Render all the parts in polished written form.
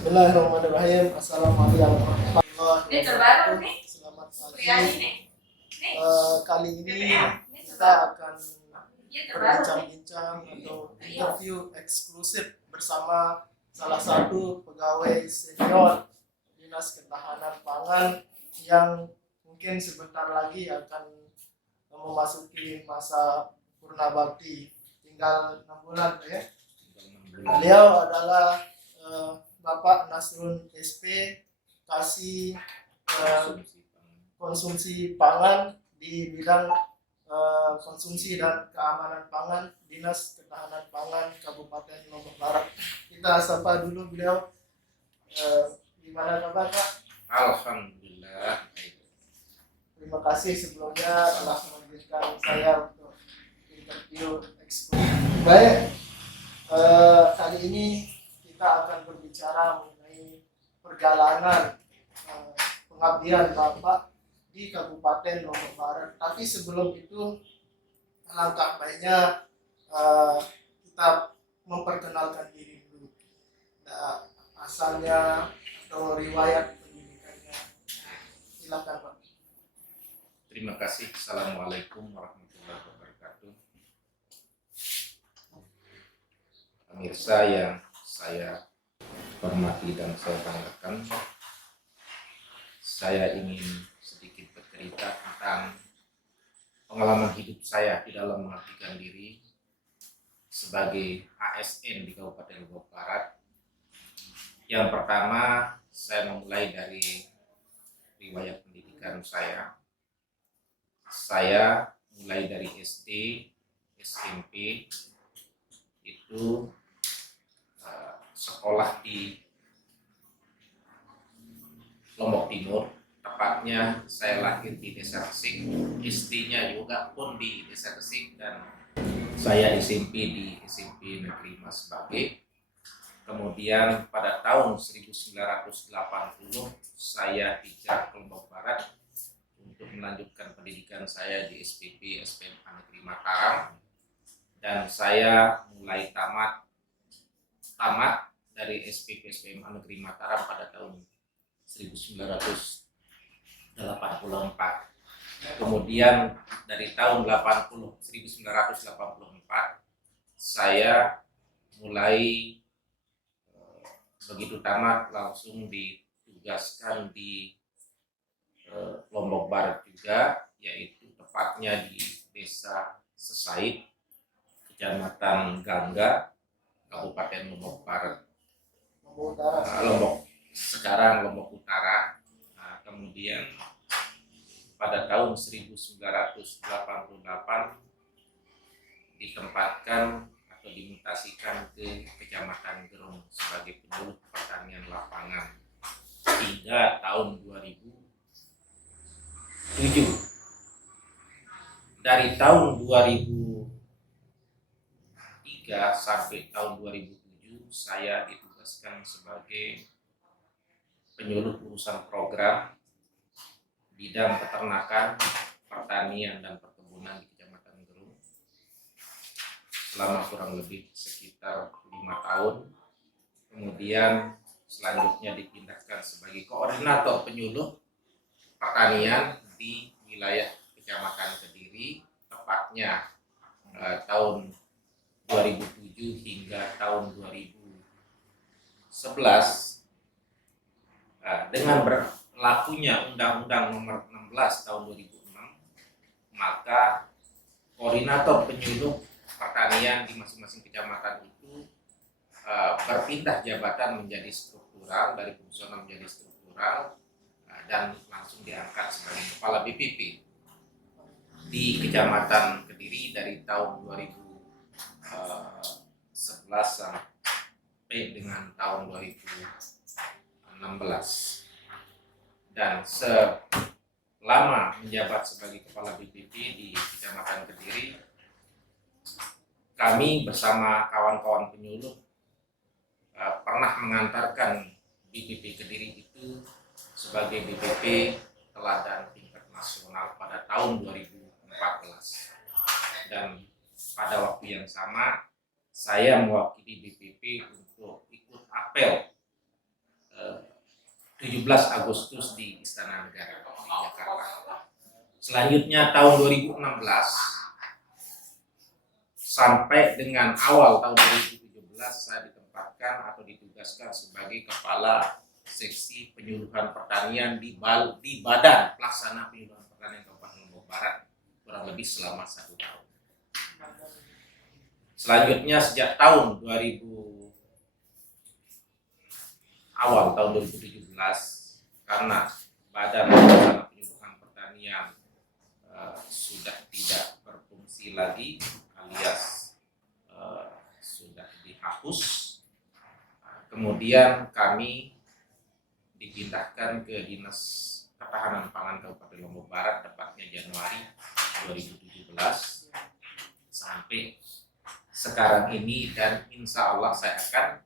Bismillahirrahmanirrahim. Assalamualaikum warahmatullahi Ini terbaru wabarakatuh. nih, Selamat Priani pagi. nih. Nih, Kali ini BBM. Ini kita terbaru. akan Ini terbaru nih. berbincang-bincang atau interview eksklusif bersama salah satu pegawai senior Dinas Ketahanan Pangan yang mungkin sebentar lagi akan memasuki masa purna bakti. Tinggal 6 bulan ya. Beliau adalah Bapak Nasrun SP, Kasih Konsumsi Pangan di bidang konsumsi dan keamanan pangan Dinas Ketahanan Pangan Kabupaten Lombok Barat. Kita sapa dulu beliau. Gimana kabar Pak? Alhamdulillah. Terima kasih sebelumnya telah mengizinkan saya untuk interview eksklusif. Baik, kali ini kita akan berbicara mengenai perjalanan pengabdian Bapak di Kabupaten Lombok Barat. Tapi sebelum itu, alangkah baiknya kita memperkenalkan diri dulu. Asalnya atau riwayat pendidikannya. Silakan Pak. Terima kasih. Assalamualaikum warahmatullahi wabarakatuh. Pemirsa yang saya hormati dan saya banggakan, saya ingin sedikit bercerita tentang pengalaman hidup saya di dalam mengabdikan diri sebagai ASN di Kabupaten Lombok Barat. Yang pertama, saya memulai dari riwayat pendidikan saya. Saya mulai dari SD, SMP, itu sekolah di Lombok Timur. Tepatnya saya lahir di Desa Resik, SD-nya juga pun di Desa Resik, dan saya SMP di SMP Negeri Mas Bage. Kemudian pada tahun 1980 saya hijrah ke Lombok Barat untuk melanjutkan pendidikan saya di SPP SMA Negeri Mataram, dan saya mulai tamat dari SPP SMA Negeri Mataram pada tahun 1984. Kemudian dari tahun 1984 saya mulai begitu tamat langsung ditugaskan di Lombok Barat juga, yaitu tepatnya di Desa Sesaid, Kecamatan Gangga, Kabupaten Lombok Barat. Sekarang Lombok Utara. Kemudian pada tahun 1988 ditempatkan atau dimutasikan ke Kecamatan Gerong sebagai penyuluh pertanian lapangan hingga tahun 2007. Dari tahun 2003 sampai tahun 2007 saya ditugaskan sebagai penyuluh urusan program bidang peternakan, pertanian, dan perkebunan di Kecamatan Gerung selama kurang lebih sekitar 5 tahun. Kemudian selanjutnya dipindahkan sebagai koordinator penyuluh pertanian di wilayah Kecamatan Kediri, tepatnya tahun 2007 hingga tahun 2011. Dengan berlakunya Undang-Undang Nomor 16 tahun 2006, maka koordinator penyuluh pertanian di masing-masing kecamatan itu berpindah jabatan menjadi struktural, dari fungsional menjadi struktural, dan langsung diangkat sebagai kepala BPP di Kecamatan Kediri dari tahun 2011 sampai dengan tahun 2016. Dan selama menjabat sebagai kepala BPP di Kecamatan Kediri, kami bersama kawan-kawan penyuluh pernah mengantarkan BPP Kediri itu sebagai BPP teladan tingkat nasional pada tahun 2014. Dan pada waktu yang sama saya mewakili BPP untuk ikut apel Agustus di Istana Negara di Jakarta. Selanjutnya tahun 2016 sampai dengan awal tahun 2017 saya ditempatkan atau ditugaskan sebagai Kepala Seksi Penyuluhan Pertanian di Badan Pelaksana Penyuluhan Pertanian Kabupaten Lombok Barat kurang lebih selama 1 tahun. Selanjutnya sejak tahun 2017 karena Badan Pelaksana Penyuluhan Pertanian sudah tidak berfungsi lagi alias sudah dihapus. Kemudian kami dipindahkan ke Dinas Ketahanan Pangan Kabupaten Lombok Barat tepatnya Januari 2017 sampai sekarang ini, dan insya Allah saya akan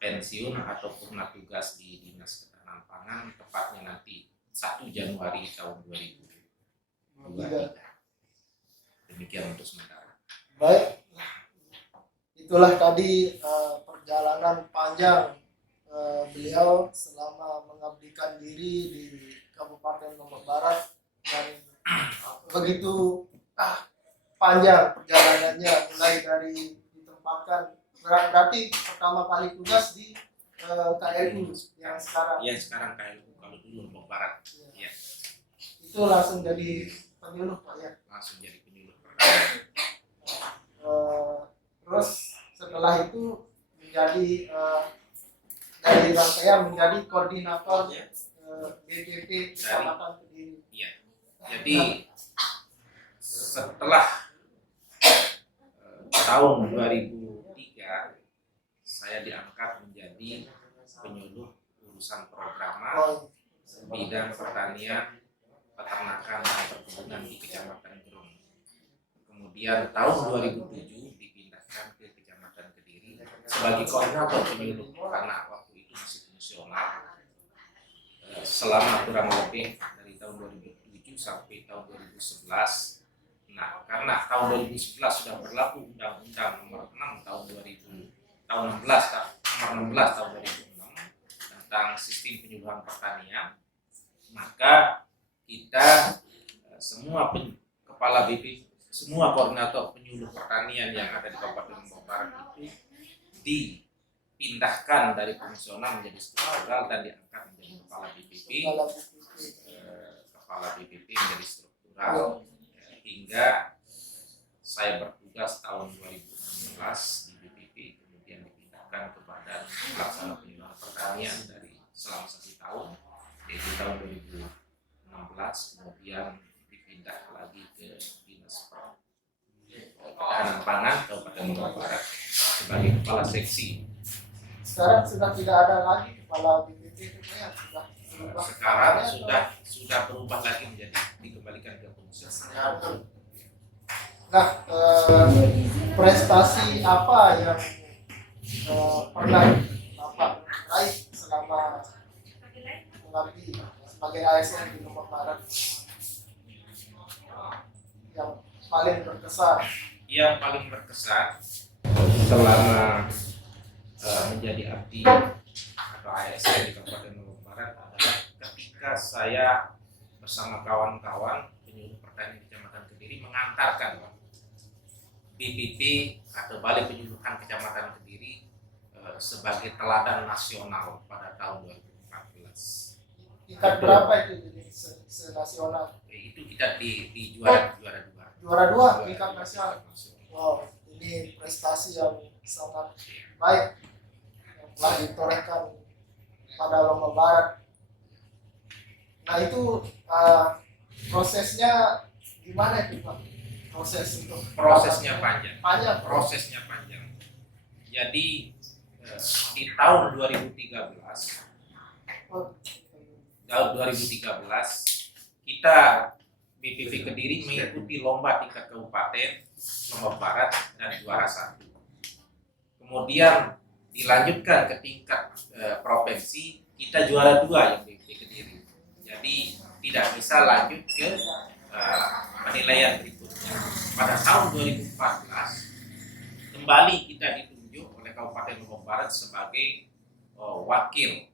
pensiun atau purna tugas di Dinas Ketahanan Pangan tepatnya nanti 1 Januari tahun 2023. Demikian untuk sementara. Baik, itulah tadi perjalanan panjang beliau selama mengabdikan diri di Kabupaten Lombok Barat, dan begitu panjang perjalanannya mulai dari ditempatkan, berarti pertama kali tugas di KLU yang sekarang. Yang sekarang KLU kalau dulu Lombok Barat. Ya. Itu langsung jadi penyuluh Pak ya. Langsung jadi penyuluh pertanian. Terus setelah itu menjadi dari rangkaian menjadi koordinator BPP Kecamatan Kediri. Iya. Jadi setelah tahun 2003 saya diangkat menjadi penyuluh urusan programa bidang pertanian, peternakan dan perkebunan di Kecamatan Gerung. Kemudian tahun 2007 dipindahkan ke Kecamatan Kediri sebagai koordinator penyuluh karena waktu itu masih fungsional selama kurang lebih dari tahun 2007 sampai tahun 2011. Nah, karena tahun 2011 sudah berlaku Undang-Undang Nomor 6 tahun 16 tahun 2006 tentang sistem penyuluhan pertanian, maka kita semua kepala BP, semua koordinator penyuluh pertanian yang ada di Kabupaten Lombok Barat itu dipindahkan dari fungsional menjadi struktural dan diangkat menjadi kepala BPP menjadi struktural hingga saya bertugas tahun 2016 di BPP, kemudian dipindahkan ke Badan Pelaksana Penyuluhan Pertanian dari selama 1 tahun, yaitu tahun 2016, kemudian dipindah lagi ke Dinas Ketahanan Pangan Kabupaten Lombok Barat sebagai kepala seksi. Sekarang sudah tidak ada lagi kepala BPP itu ya, sudah berubah. Sekarang sudah berubah lagi menjadi dikembalikan ke fungsi. Nah, prestasi apa yang pernah Bapak raih selama mengabdi sebagai ASN di Lombok Barat yang paling berkesan? Yang paling berkesan selama menjadi abdi atau ASN di Kabupaten Lombok Barat adalah ketika saya bersama kawan-kawan penyuluh pertanian Kecamatan Kediri mengantarkan BPP atau Balai Penyuluhan Kecamatan Kediri sebagai teladan nasional pada tahun 2014. Tingkat berapa itu jadi senasional? Itu kita di juara dua. Juara 2 tingkat nasional. Wow, ini prestasi yang sangat baik yang telah ditorehkan pada Lombok Barat. Nah itu prosesnya gimana itu Pak? Prosesnya panjang. Prosesnya panjang. Jadi di tahun 2013 kita BPP Kediri mengikuti lomba tingkat kabupaten Lombok Barat dan juara 1. Kemudian dilanjutkan ke tingkat provinsi, kita juara 2 yang BPP Kediri. Jadi tidak bisa lanjut ke penilaian berikutnya. Pada tahun 2014 kembali kita ditunjuk oleh Kabupaten Lombok Barat sebagai wakil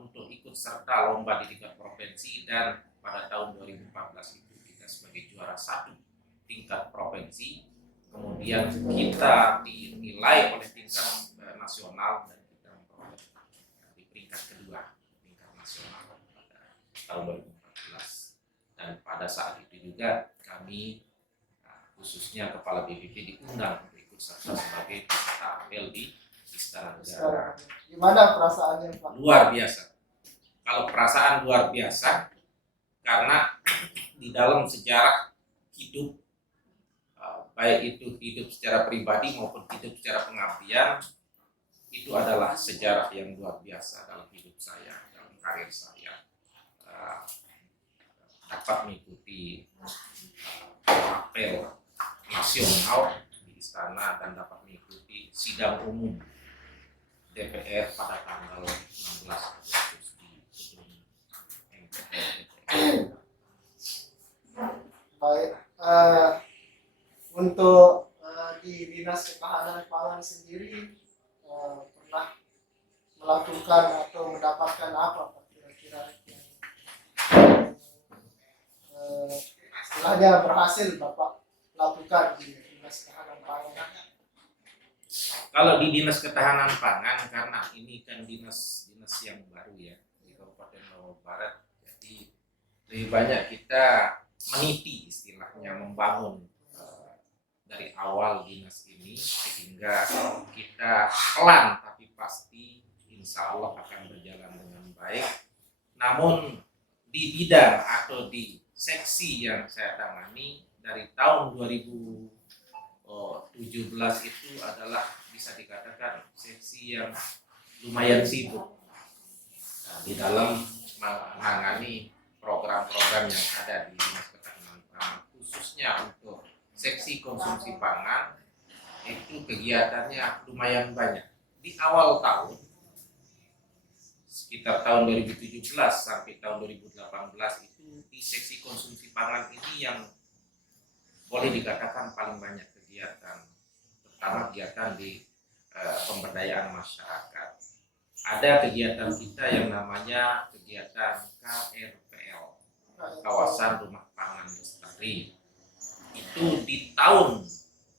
untuk ikut serta lomba di tingkat provinsi, dan pada tahun 2014 itu kita sebagai juara 1 tingkat provinsi. Kemudian kita dinilai oleh tingkat nasional dan kita memperoleh di peringkat kedua tingkat nasional pada tahun 2014. Dan pada saat itu juga kami khususnya Kepala BPP diundang untuk ikut serta sebagai peserta apel di Istana Negara. Gimana perasaannya Pak? Luar biasa. Kalau perasaan luar biasa karena di dalam sejarah hidup, baik itu hidup secara pribadi maupun hidup secara pengabdian, itu adalah sejarah yang luar biasa dalam hidup saya, dalam karir saya. Dapat mengikuti apel nasional di istana dan dapat mengikuti sidang umum DPR pada tanggal 16 Agustus di gedung MPR DPR. Baik, untuk di Dinas Ketahanan Pangan sendiri pernah melakukan atau mendapatkan apa Pak kira-kira yang istilahnya berhasil Bapak lakukan di Dinas Ketahanan Pangan? Kalau di Dinas Ketahanan Pangan, karena ini kan dinas yang baru ya di Kabupaten Lombok Barat, jadi lebih banyak kita meniti istilahnya, membangun dari awal dinas ini sehingga kita pelan tapi pasti insya Allah akan berjalan dengan baik. Namun di bidang atau di seksi yang saya tangani dari tahun 2017 itu adalah bisa dikatakan seksi yang lumayan sibuk di dalam menangani program-program yang ada di Dinas Ketahanan Pangan, khususnya untuk seksi konsumsi pangan. Itu kegiatannya lumayan banyak. Di awal tahun, sekitar tahun 2017 sampai tahun 2018 itu di seksi konsumsi pangan ini yang boleh dikatakan paling banyak kegiatan, terutama kegiatan di pemberdayaan masyarakat. Ada kegiatan kita yang namanya kegiatan KRPL, Kawasan Rumah Pangan Lestari. Itu di tahun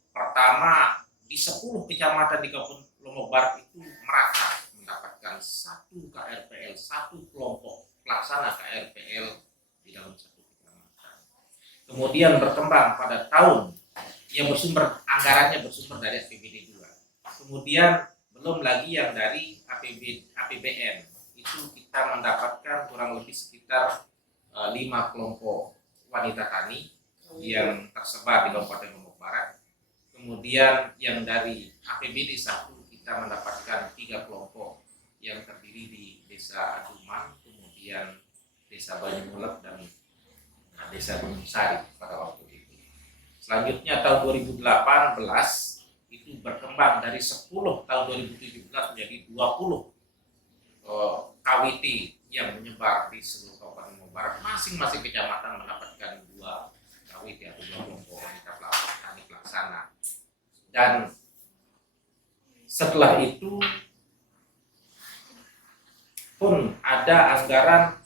pertama di 10 kecamatan di Kabupaten Lombok Barat itu merata mendapatkan satu KRPL, satu kelompok pelaksana KRPL di dalam satu kecamatan. Kemudian berkembang pada tahun yang anggarannya bersumber dari APBD 2. Kemudian belum lagi yang dari APBN. Itu kita mendapatkan kurang lebih sekitar 5 kelompok wanita tani yang tersebar di Kabupaten Lombok Barat. Kemudian yang dari APBD 1 kita mendapatkan 3 kelompok yang terdiri di Desa Aduman, kemudian Desa Banyumulek dan Desa Gunung Sari pada waktu itu. Selanjutnya tahun 2018 itu berkembang dari 10 tahun 2017 menjadi 20 KWT yang menyebar di seluruh Kabupaten Lombok Barat. Masing-masing kecamatan mendapatkan 2 KWT atau 2 kelompok wanita tani pelaksana. Dan setelah itu pun ada anggaran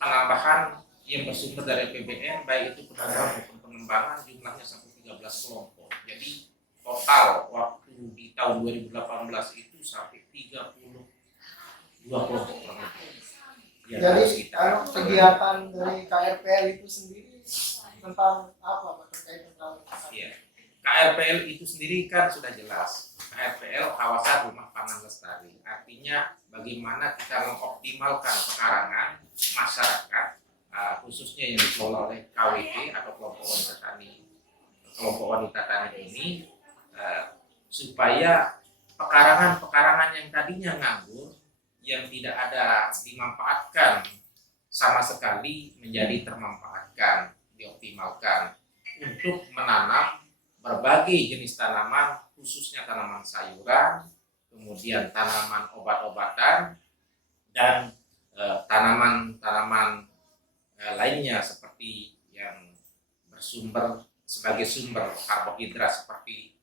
penambahan yang bersumber dari APBN, baik itu penambahan maupun pengembangan, jumlahnya sampai 13 kelompok. Jadi total waktu di tahun 2018 itu sampai 32 kelompok kurang lebih. Jadi kegiatan dari KRPL itu sendiri tentang apa Pak, terkait tentang ya. KRPL itu sendiri kan sudah jelas. KRPL Kawasan Rumah Pangan Lestari. Artinya bagaimana kita mengoptimalkan pekarangan masyarakat, khususnya yang dikelola oleh KWT atau kelompok wanita tani ini, supaya pekarangan yang tadinya nganggur, yang tidak ada dimanfaatkan sama sekali menjadi termanfaatkan, dioptimalkan untuk menanam berbagai jenis tanaman, khususnya tanaman sayuran, kemudian tanaman obat-obatan, dan tanaman-tanaman lainnya seperti yang bersumber sebagai sumber karbohidrat seperti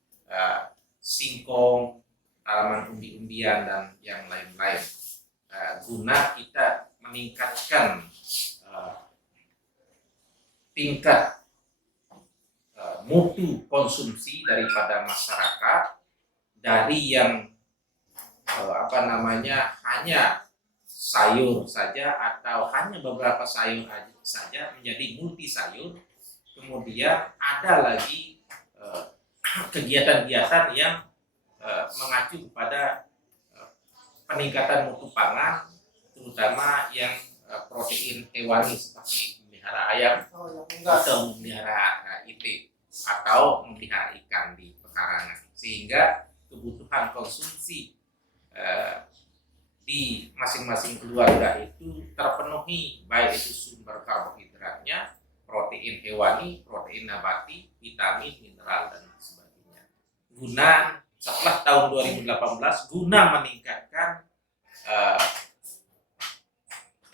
singkong, tanaman umbi-umbian dan yang lain-lain, guna kita meningkatkan tingkat mutu konsumsi daripada masyarakat dari yang hanya sayur saja atau hanya beberapa sayur saja menjadi multi sayur. Kemudian ada lagi kegiatan-kegiatan yang mengacu kepada peningkatan mutu pangan, terutama yang protein hewani seperti memelihara ayam atau memelihara itik atau memelihara ikan di pekarangan, sehingga kebutuhan konsumsi di masing-masing keluarga itu terpenuhi, baik itu sumber karbohidratnya, protein hewani, protein nabati, vitamin, mineral, dan sebagainya. Guna setelah tahun 2018, guna meningkatkan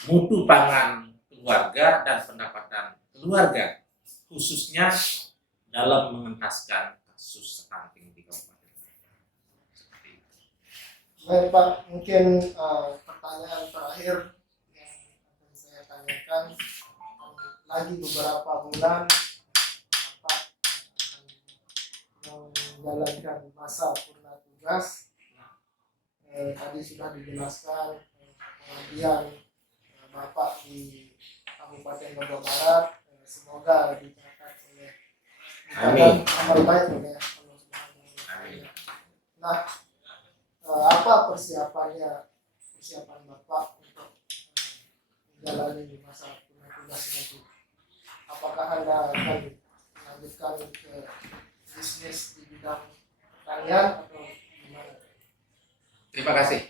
mutu pangan keluarga dan pendapatan keluarga, khususnya dalam mengentaskan kasus stunting di Kabupaten. Baik Pak, mungkin pertanyaan terakhir yang akan saya tanyakan, lagi beberapa bulan Bapak akan menjalankan masa purna tugas. Tadi sudah dijelaskan pengabdian Bapak di Kabupaten Lombok Barat, semoga dicatat oleh amal baik oleh Allah Subhanahu wa Ta'ala. Nah, apa persiapan Bapak untuk menjalani masa purna tugasnya itu? Apakah Anda akan melanjutkan ke bisnis di bidang pertanian atau gimana? Terima kasih.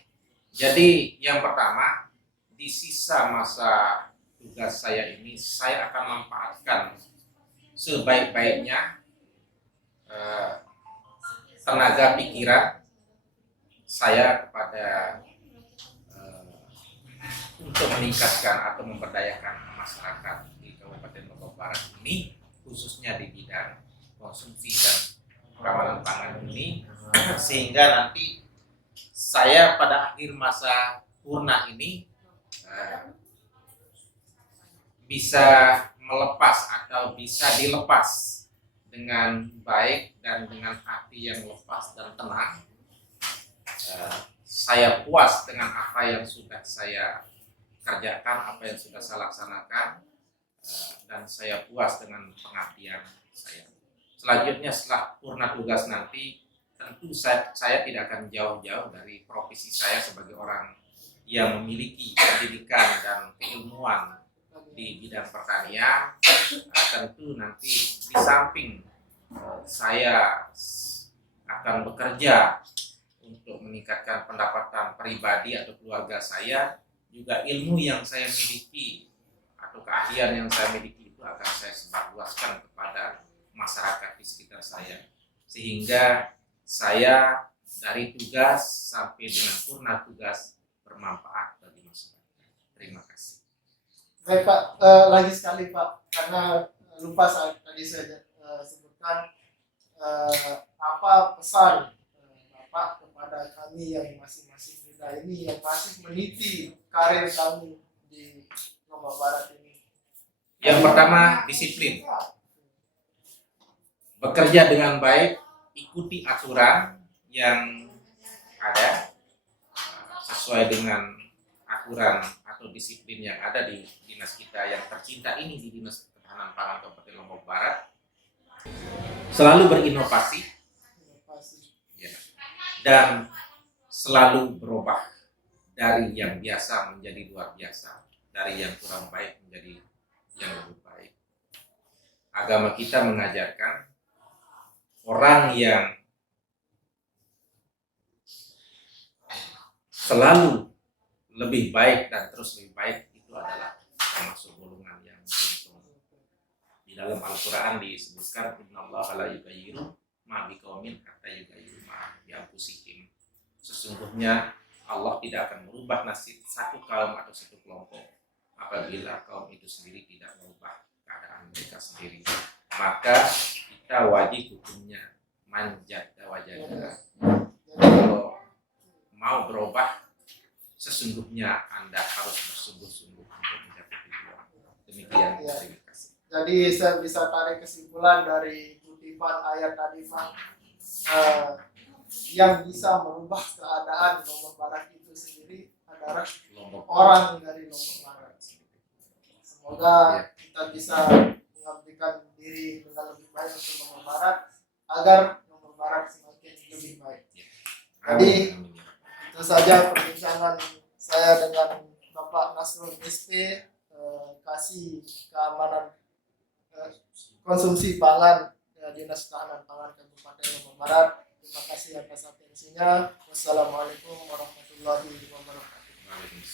Jadi yang pertama, di sisa masa tugas saya ini, saya akan manfaatkan sebaik-baiknya tenaga pikiran saya kepada untuk meningkatkan atau memberdayakan masyarakat di Kabupaten Lombok Barat ini, khususnya di bidang konsumsi dan keamanan pangan ini, sehingga nanti saya pada akhir masa purna ini bisa melepas atau bisa dilepas dengan baik dan dengan hati yang lepas dan tenang. Saya puas dengan apa yang sudah saya kerjakan, apa yang sudah saya laksanakan, dan saya puas dengan pengabdian saya. Selanjutnya setelah purna tugas nanti, tentu saya tidak akan jauh-jauh dari profesi saya sebagai orang yang memiliki pendidikan dan keilmuan di bidang pertanian. Tentu nanti di samping saya akan bekerja untuk meningkatkan pendapatan pribadi atau keluarga saya, juga ilmu yang saya miliki atau keahlian yang saya miliki itu akan saya sebarluaskan kepada masyarakat di sekitar saya, sehingga saya dari tugas sampai dengan purna tugas bermanfaat bagi masyarakat. Terima kasih. Baik Pak, lagi sekali Pak, karena lupa saat tadi saya sebutkan apa pesan Bapak kepada kami yang masing-masing muda ini, yang masih meniti karir kami di Lombok Barat ini. Yang pertama, disiplin. Bekerja dengan baik, ikuti aturan yang ada sesuai dengan aturan atau disiplin yang ada di dinas kita yang tercinta ini, di Dinas Ketahanan Pangan Kabupaten Lombok Barat. Selalu berinovasi ya, dan selalu berubah dari yang biasa menjadi luar biasa, dari yang kurang baik menjadi yang lebih baik. Agama kita mengajarkan orang yang selalu lebih baik dan terus lebih baik itu adalah termasuk golongan yang beruntung. Di dalam Al-Quran disebutkan, innallaha la yughayyiru ma biqaumin hatta yughayyiru ma bi anfusihim. Sesungguhnya Allah tidak akan merubah nasib satu kaum atau satu kelompok apabila kaum itu sendiri tidak merubah keadaan mereka sendiri. Maka kita wajib hukumnya manjat wajah. Kalau berubah, sesungguhnya Anda harus bersungguh-sungguh untuk mencapai tujuan. Demikian. Ya. Terima kasih. Jadi saya bisa tarik kesimpulan dari kutipan ayat tadi, Pak. Yang bisa merubah keadaan Lombok Barat itu sendiri adalah Lombok orang dari Lombok Barat. Semoga Ya. kita bisa mengabdikan diri dengan lebih baik untuk Lombok Barat agar Lombok Barat semakin lebih baik. Jadi Amin. itu saja perbincangan saya dengan Bapak Nasrul SP, kasih keamanan konsumsi pangan Dinas Ketahanan Pangan Kabupaten Lombok Barat. Terima kasih atas atensinya. Wassalamualaikum warahmatullahi wabarakatuh. Waalaikumsalam.